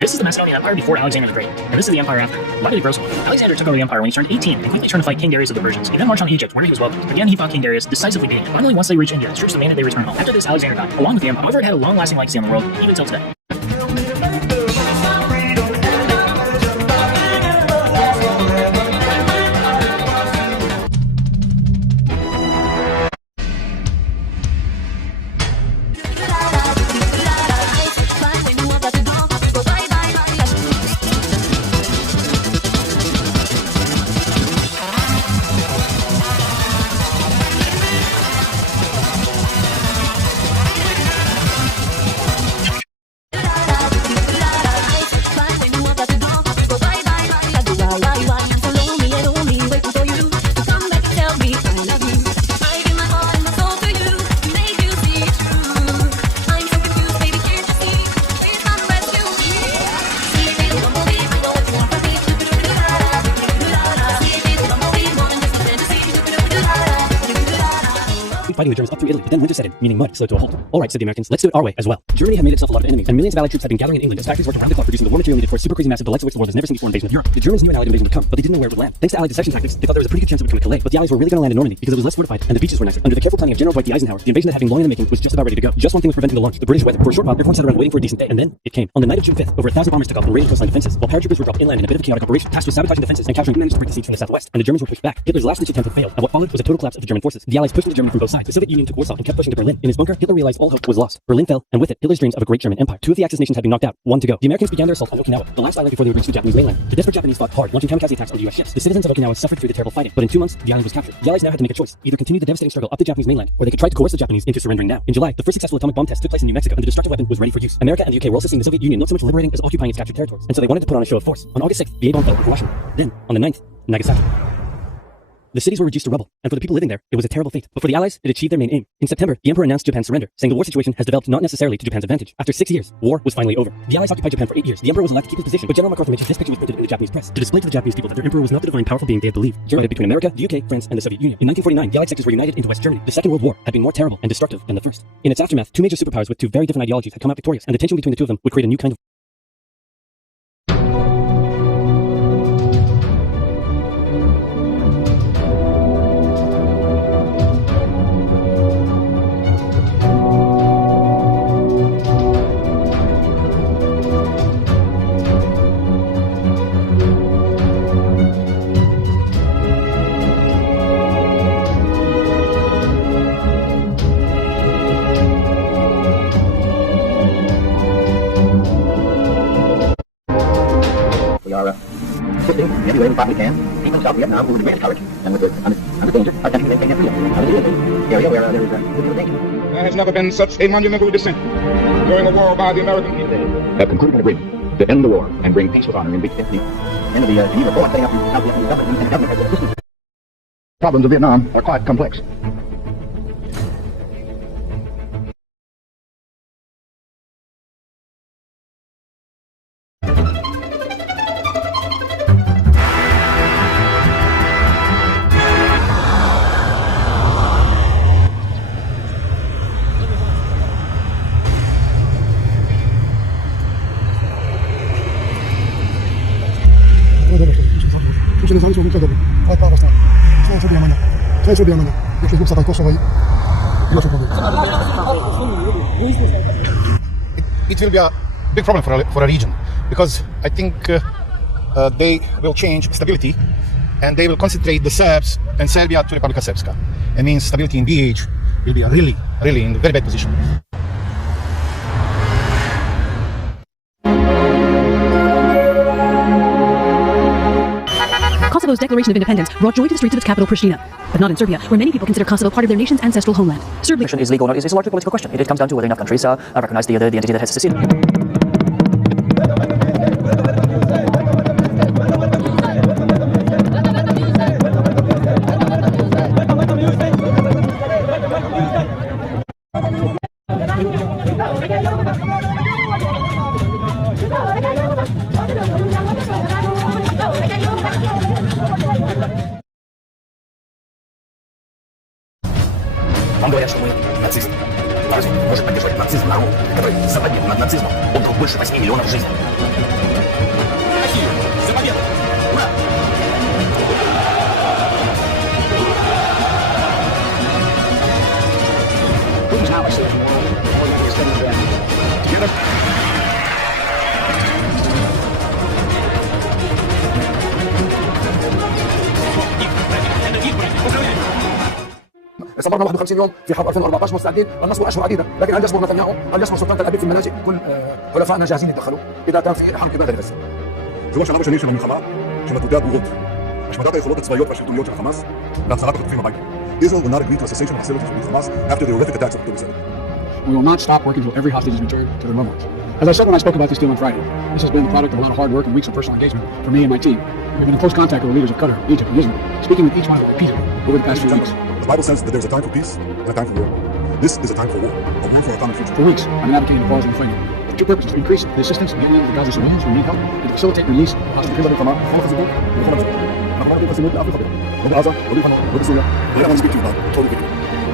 This is the Macedonian Empire before Alexander the Great, and this is the empire after. Why did it grow so much? Alexander took over the empire when he turned 18 and quickly turned to fight King Darius of the Persians. He then marched on Egypt, where he was welcomed. Again, he fought King Darius, decisively beating him. Finally, once they reached India, his troops demanded they return home. After this, Alexander died, along with the empire. However, it had a long-lasting legacy on the world, even till today. Fighting the Germans up through Italy, but then winter set in, meaning mud slowed to a halt. All right, said the Americans, let's do it our way as well. Germany had made itself a lot of enemies, and millions of allied troops had been gathering in England as factories worked around the clock producing the war material needed for a super crazy massive, the likes of which the world has never seen before invasion of Europe. The Germans knew an allied invasion would come, but they didn't know where it would land. Thanks to allied deception tactics, they thought there was a pretty good chance it would come to Calais, but the allies were really going to land in Normandy because it was less fortified and the beaches were nicer. Under the careful planning of General Dwight D. Eisenhower, the invasion that had been long in the making was just about ready to go. Just one thing was preventing the launch: the British weather. For a short while, everyone sat around waiting for a decent day, and then it came. On the night of June 5th, over 1,000 bombers took off and raided coastline defenses, while paratroopers were dropped inland in a bit of a chaotic operation, tasked with sabotaging defenses and capturing managed to break the siege from the southwest. And the Germans were pushed back. Hitler's last-ditch attempt had failed, and what followed was a total collapse of the German forces. The allies pushed into Germany from both sides. The Soviet Union took Warsaw and kept pushing to Berlin. In his bunker, Hitler realized all hope was lost. Berlin fell, and with it, Hitler's dreams of a great German empire. Two of the Axis nations had been knocked out, one to go. The Americans began their assault on Okinawa, the last island before they would reach the Japanese mainland. The desperate Japanese fought hard, launching kamikaze attacks on US ships. The citizens of Okinawa suffered through the terrible fighting, but in 2 months, the island was captured. The allies now had to make a choice: either continue the devastating struggle up the Japanese mainland, or they could try to coerce the Japanese into surrendering now. In July, the first successful atomic bomb test took place in New Mexico, and the destructive weapon was ready for use. America and the UK were also seeing the Soviet Union not so much liberating as occupying its captured territories, and so they wanted to put on a show of force. On August 6th, the A-bomb fell over Hiroshima. Then, on the 9th, Nagasaki. The cities were reduced to rubble, and for the people living there, it was a terrible fate. But for the Allies, it achieved their main aim. In September, the Emperor announced Japan's surrender, saying the war situation has developed not necessarily to Japan's advantage. After 6 years, war was finally over. The Allies occupied Japan for 8 years. The Emperor was allowed to keep his position, but General MacArthur made sure this picture was printed in the Japanese press to display to the Japanese people that their Emperor was not the divine powerful being they had believed. Divided between America, the UK, France, and the Soviet Union. In 1949, the Allied sectors were united into West Germany. The Second World War had been more terrible and destructive than the first. In its aftermath, two major superpowers with two very different ideologies had come out victorious, and the tension between the two of them would create a new kind of We are assisting in every way we possibly can people in South Vietnam who, with the greatest courage and with under danger, are attempting to maintain their freedom out of the area where there is a danger. There has never been such a monumental descent during a war by the American people. Have concluded an agreement to end the war and bring peace with honor in the end of the Geneva Accord, setting up the South Vietnamese government and government as a system. Problems of Vietnam are quite complex. It will be a big problem for a region, because I think they will change stability and they will concentrate the Serbs and Serbia to Republika Srpska. It means stability in BH will be really in a very bad position. Kosovo's declaration of independence brought joy to the streets of its capital, Pristina, but not in Serbia, where many people consider Kosovo part of their nation's ancestral homeland. Serbia is legal or not is a largely political question. It comes down to whether enough countries recognize the entity that has seceded. Вам говорят, что мы нацисты. Разве может поддерживать нацизм народ? который заводил над нацизмом, отдал больше 8 миллионов жизней. Россия! За победу! Ура! Putin's now a safe together. صبرنا 51 يوم في حرب 2014 مستعدين ان نصبر اشهر عديده، لكن هل يصبر نتنياهو؟ هل يصبر سلطان تل ابيب في الملاجئ؟ كل حلفائنا جاهزين يتدخلوا اذا كان في حرب اباده غزه. זו השלב השני של המלחמה, שמטרותיה ברורות. השמדת היכולות הצבאיות והשלטוניות של החמאס והחזרת החטופים הביתה. Israel will not agree to a cessation of hostilities with Hamas after the horrific attacks of October 7th. We will not stop working until every hostage is returned to their loved ones. As I said when I spoke about this deal on Friday, this has been the product of a lot of hard work and weeks of personal engagement for me and my team. We've been in close contact with the leaders of Qatar, Egypt, and Israel, speaking with each one of them repeatedly over the past few weeks. The Bible says that there is a time for peace and a time for war. This is a time for war, a war for a common future. For weeks, I've been advocating the pause in the fighting. For two purposes: to increase the assistance and the Gaza civilians who need help, and to facilitate release of hostage وبغزة وبلبنان وبسوريا. What I want to speak to you about total victory.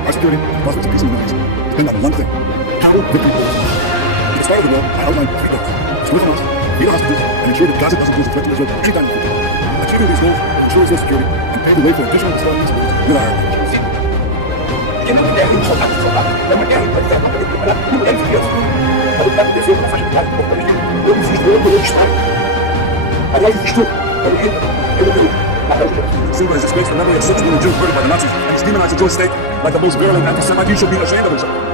Our security, prospects of peace in the Middle East depend on one thing: how victory goes. At the start of the war, I outlined 3 goals: strengthen us, free the hostages, and ensure that Gaza doesn't pose a threat to Israel anytime in the future. Achieving these goals will ensure Israel's security and pave the way for additional Israeli peace with our allies. Silva has disgraced the memory of 6 million Jews murdered by the Nazis, and he's demonized the Jewish state like the most virulent anti-Semite. He should be ashamed of himself.